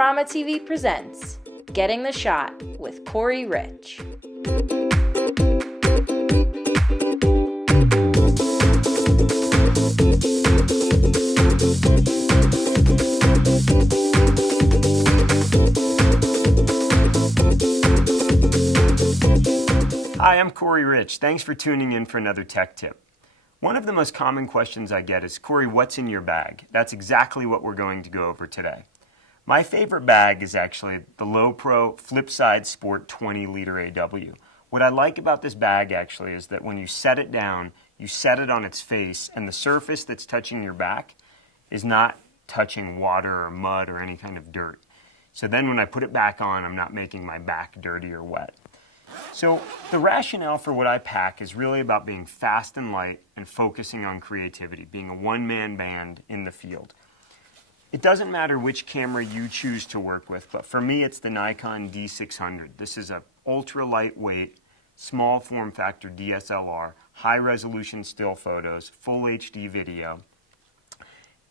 Panorama TV presents Getting the Shot with Corey Rich. Hi, I'm Corey Rich. Thanks for tuning in for another tech tip. One of the most common questions I get is, Corey, what's in your bag? That's exactly what we're going to go over today. My favorite bag is actually the Lowepro Flipside Sport 20 liter AW. What I like about this bag actually is that when you set it down, you set it on its face and the surface that's touching your back is not touching water or mud or any kind of dirt. So then when I put it back on, I'm not making my back dirty or wet. So the rationale for what I pack is really about being fast and light and focusing on creativity, being a one-man band in the field. It doesn't matter which camera you choose to work with, but for me it's the Nikon D600. This is a ultra lightweight, small form factor DSLR, high resolution still photos, full HD video,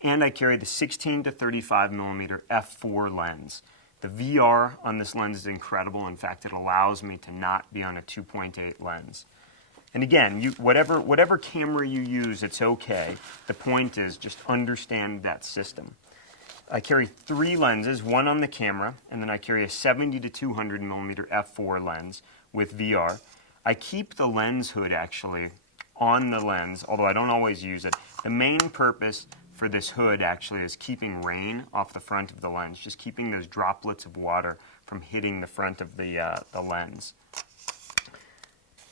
and I carry the 16 to 35 millimeter f4 lens. The VR on this lens is incredible. In fact, it allows me to not be on a 2.8 lens. And again, whatever camera you use, it's okay. The point is just understand that system. I carry 3 lenses, one on the camera, and then I carry a 70 to 200 millimeter f4 lens with VR. I keep the lens hood actually on the lens, although I don't always use it. The main purpose for this hood actually is keeping rain off the front of the lens, just keeping those droplets of water from hitting the front of the lens.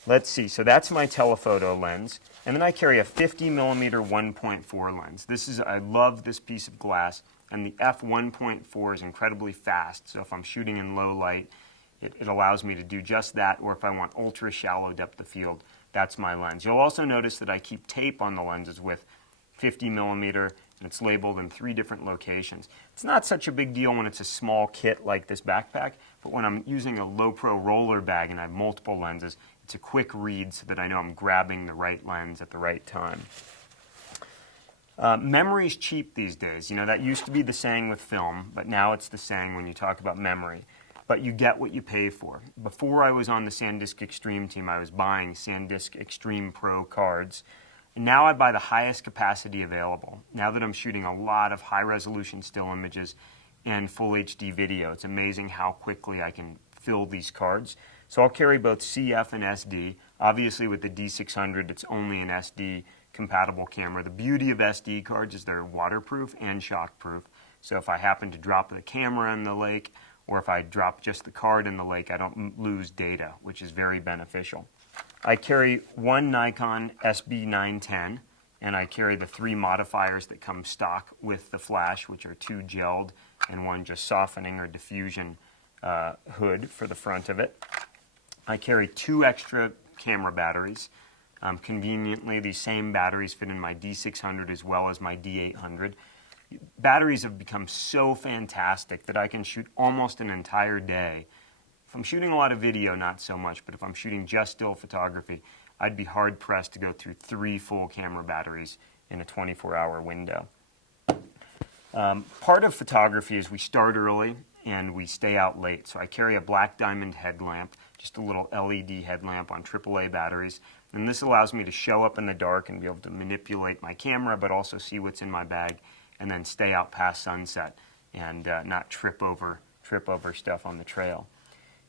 Let's see, so that's my telephoto lens, and then I carry a 50 millimeter 1.4 lens. I love this piece of glass, and the f1.4 is incredibly fast, so if I'm shooting in low light, it allows me to do just that, or if I want ultra shallow depth of field, that's my lens. You'll also notice that I keep tape on the lenses with 50 millimeter, and it's labeled in 3 different locations. It's not such a big deal when it's a small kit like this backpack, but when I'm using a Lowepro roller bag and I have multiple lenses, it's a quick read so that I know I'm grabbing the right lens at the right time. Memory's cheap these days. You know, that used to be the saying with film, but now it's the saying when you talk about memory. But you get what you pay for. Before I was on the SanDisk Extreme team, I was buying SanDisk Extreme Pro cards. And now I buy the highest capacity available. Now that I'm shooting a lot of high-resolution still images and full HD video, it's amazing how quickly I can fill these cards. So I'll carry both CF and SD. Obviously with the D600, it's only an SD compatible camera. The beauty of SD cards is they're waterproof and shockproof. So if I happen to drop the camera in the lake, or if I drop just the card in the lake, I don't lose data, which is very beneficial. I carry one Nikon SB910, and I carry the 3 modifiers that come stock with the flash, which are 2 gelled and 1 just softening or diffusion hood for the front of it. I carry 2 extra camera batteries. Conveniently, these same batteries fit in my D600 as well as my D800. Batteries have become so fantastic that I can shoot almost an entire day. If I'm shooting a lot of video, not so much, but if I'm shooting just still photography, I'd be hard-pressed to go through 3 full camera batteries in a 24-hour window. Part of photography is we start early and we stay out late. So I carry a black diamond headlamp, just a little LED headlamp on AAA batteries, and this allows me to show up in the dark and be able to manipulate my camera, but also see what's in my bag, and then stay out past sunset and not trip over stuff on the trail.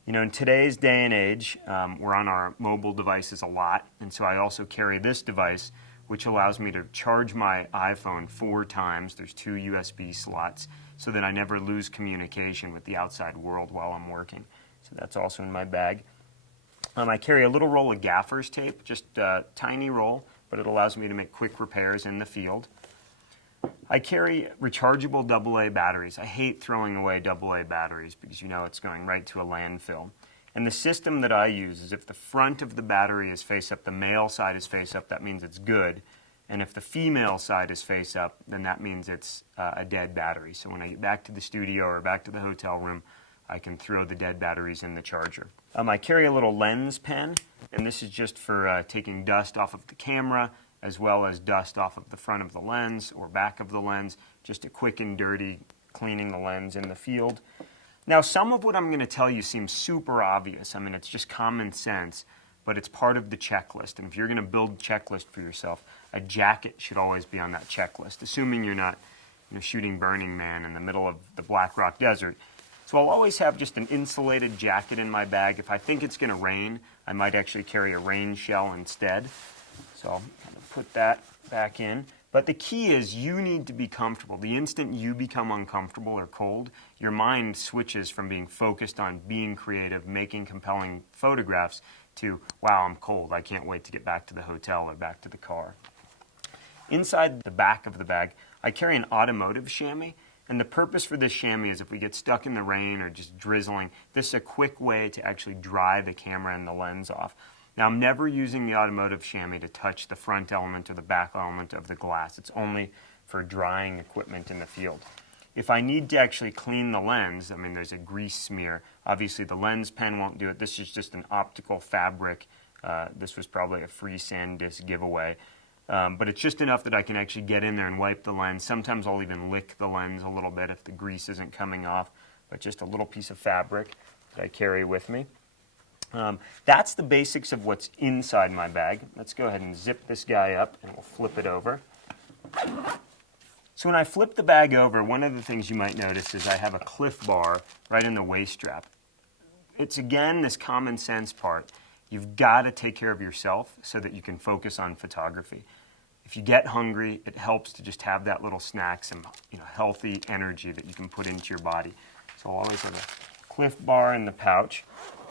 You know, in today's day and age, we're on our mobile devices a lot, and so I also carry this device, which allows me to charge my iPhone 4 times. There's 2 USB slots, so that I never lose communication with the outside world while I'm working. So that's also in my bag. I carry a little roll of gaffer's tape, just a tiny roll, but it allows me to make quick repairs in the field. I carry rechargeable AA batteries. I hate throwing away AA batteries because you know it's going right to a landfill. And the system that I use is if the front of the battery is face up, the male side is face up, that means it's good. And if the female side is face up, then that means it's a dead battery. So when I get back to the studio or back to the hotel room, I can throw the dead batteries in the charger. I carry a little lens pen, and this is just for taking dust off of the camera, as well as dust off of the front of the lens or back of the lens. Just a quick and dirty cleaning the lens in the field. Now, some of what I'm going to tell you seems super obvious. I mean, it's just common sense, but it's part of the checklist. And if you're going to build a checklist for yourself, a jacket should always be on that checklist, assuming you're not shooting Burning Man in the middle of the Black Rock Desert. So I'll always have just an insulated jacket in my bag. If I think it's going to rain, I might actually carry a rain shell instead. So I'll kind of put that back in. But the key is you need to be comfortable. The instant you become uncomfortable or cold, your mind switches from being focused on being creative, making compelling photographs, to, wow, I'm cold. I can't wait to get back to the hotel or back to the car. Inside the back of the bag, I carry an automotive chamois. And the purpose for this chamois is if we get stuck in the rain or just drizzling, this is a quick way to actually dry the camera and the lens off. Now, I'm never using the automotive chamois to touch the front element or the back element of the glass. It's only for drying equipment in the field. If I need to actually clean the lens, I mean, there's a grease smear. Obviously, the lens pen won't do it. This is just an optical fabric. This was probably a free SanDisk giveaway. But it's just enough that I can actually get in there and wipe the lens. Sometimes I'll even lick the lens a little bit if the grease isn't coming off. But just a little piece of fabric that I carry with me. That's the basics of what's inside my bag. Let's go ahead and zip this guy up and we'll flip it over. So when I flip the bag over, one of the things you might notice is I have a Cliff Bar right in the waist strap. It's again this common sense part. You've got to take care of yourself so that you can focus on photography. If you get hungry, it helps to just have that little snack, some healthy energy that you can put into your body. So I'll always have a Cliff Bar in the pouch.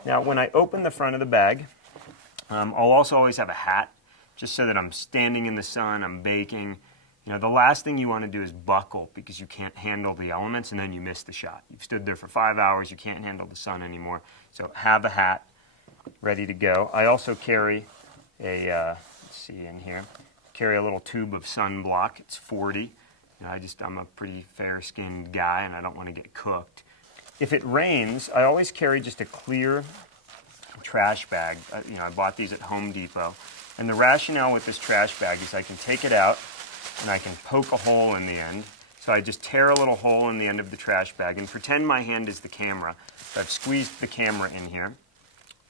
Now, when I open the front of the bag, I'll also always have a hat, just so that I'm standing in the sun, I'm baking. The last thing you want to do is buckle because you can't handle the elements and then you miss the shot. You've stood there for 5 hours, you can't handle the sun anymore. So have a hat ready to go. I also carry a, carry a little tube of sunblock. It's 40. I'm a pretty fair-skinned guy and I don't want to get cooked. If it rains, I always carry just a clear trash bag. I bought these at Home Depot. And the rationale with this trash bag is I can take it out and I can poke a hole in the end. So I just tear a little hole in the end of the trash bag and pretend my hand is the camera. So I've squeezed the camera in here.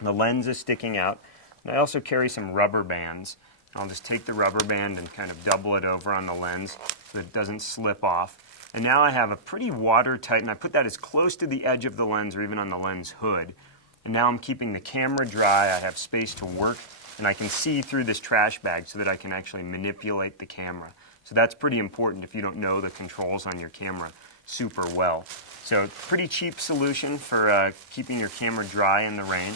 The lens is sticking out. And I also carry some rubber bands. I'll just take the rubber band and kind of double it over on the lens so that it doesn't slip off. And now I have a pretty watertight, and I put that as close to the edge of the lens or even on the lens hood. And now I'm keeping the camera dry, I have space to work, and I can see through this trash bag so that I can actually manipulate the camera. So that's pretty important if you don't know the controls on your camera super well. So pretty cheap solution for keeping your camera dry in the rain.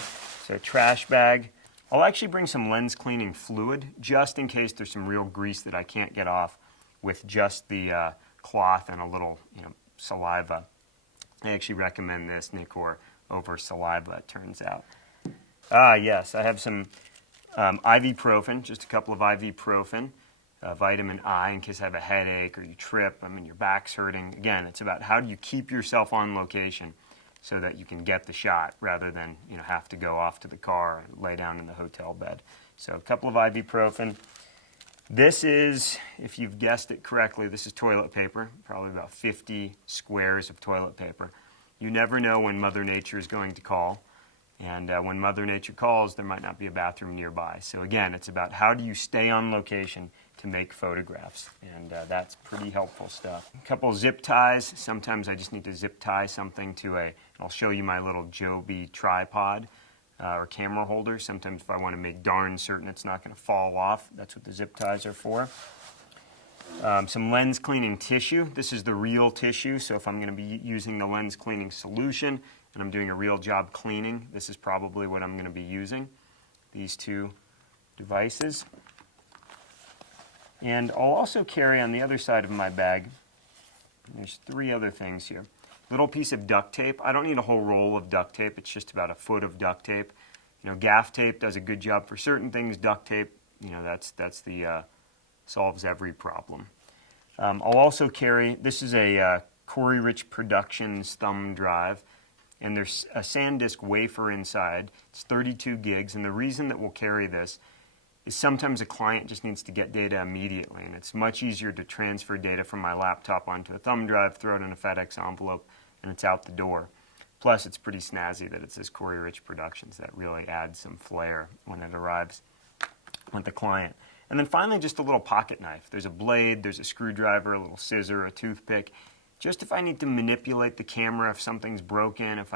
So trash bag. I'll actually bring some lens cleaning fluid just in case there's some real grease that I can't get off with just the cloth and a little saliva. I actually recommend this Nikkor over saliva, it turns out. Yes, I have some ibuprofen, just a couple of ibuprofen, vitamin I in case I have a headache or you trip, your back's hurting. Again, it's about how do you keep yourself on location so that you can get the shot rather than have to go off to the car and lay down in the hotel bed. So a couple of ibuprofen. This is, if you've guessed it correctly, this is toilet paper, probably about 50 squares of toilet paper. You never know when Mother Nature is going to call, and when Mother Nature calls, there might not be a bathroom nearby. So again, it's about how do you stay on location to make photographs, and that's pretty helpful stuff. A couple zip ties. Sometimes I just need to zip tie something to I'll show you my little Joby tripod. Or camera holder. Sometimes if I want to make darn certain it's not going to fall off, that's what the zip ties are for. Some lens cleaning tissue. This is the real tissue, so if I'm going to be using the lens cleaning solution and I'm doing a real job cleaning, this is probably what I'm going to be using, these two devices. And I'll also carry on the other side of my bag, there's 3 other things here. Little piece of duct tape. I don't need a whole roll of duct tape. It's just about a foot of duct tape. Gaff tape does a good job for certain things. Duct tape, that's the solves every problem. I'll also carry. This is a Corey Rich Productions thumb drive, and there's a SanDisk wafer inside. It's 32 gigs, and the reason that we'll carry this is sometimes a client just needs to get data immediately, and it's much easier to transfer data from my laptop onto a thumb drive, throw it in a FedEx envelope, and it's out the door. Plus, it's pretty snazzy that it says Corey Rich Productions. That really adds some flair when it arrives with the client. And then finally, just a little pocket knife. There's a blade, there's a screwdriver, a little scissor, a toothpick. Just if I need to manipulate the camera, if something's broken, if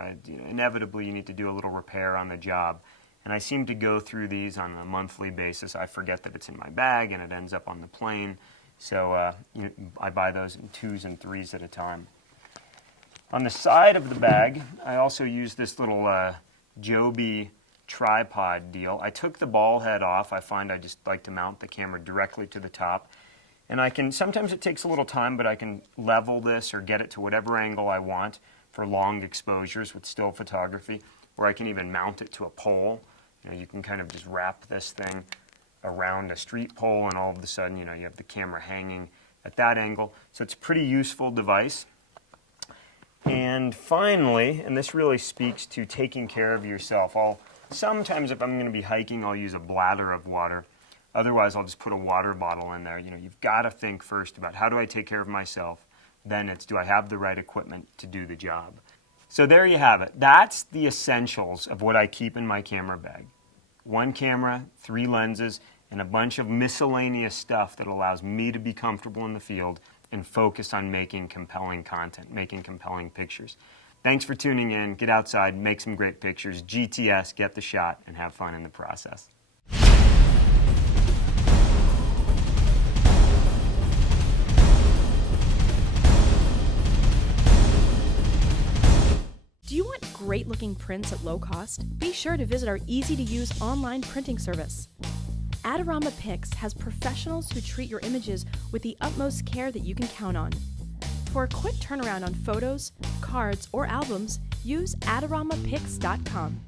inevitably you need to do a little repair on the job. And I seem to go through these on a monthly basis. I forget that it's in my bag and it ends up on the plane. So I buy those in 2s and 3s at a time. On the side of the bag, I also use this little Joby tripod deal. I took the ball head off. I find I just like to mount the camera directly to the top. And sometimes it takes a little time, but I can level this or get it to whatever angle I want for long exposures with still photography, or I can even mount it to a pole. You can kind of just wrap this thing around a street pole, and all of a sudden, you have the camera hanging at that angle. So it's a pretty useful device. And finally, and this really speaks to taking care of yourself, sometimes if I'm going to be hiking, I'll use a bladder of water. Otherwise, I'll just put a water bottle in there. You've got to think first about how do I take care of myself? Then it's do I have the right equipment to do the job? So there you have it. That's the essentials of what I keep in my camera bag. 1 camera, 3 lenses, and a bunch of miscellaneous stuff that allows me to be comfortable in the field and focus on making compelling content, making compelling pictures. Thanks for tuning in. Get outside, make some great pictures. GTS, get the shot, and have fun in the process. Do you want great-looking prints at low cost? Be sure to visit our easy-to-use online printing service. Adorama Pix has professionals who treat your images with the utmost care that you can count on. For a quick turnaround on photos, cards, or albums, use AdoramaPix.com.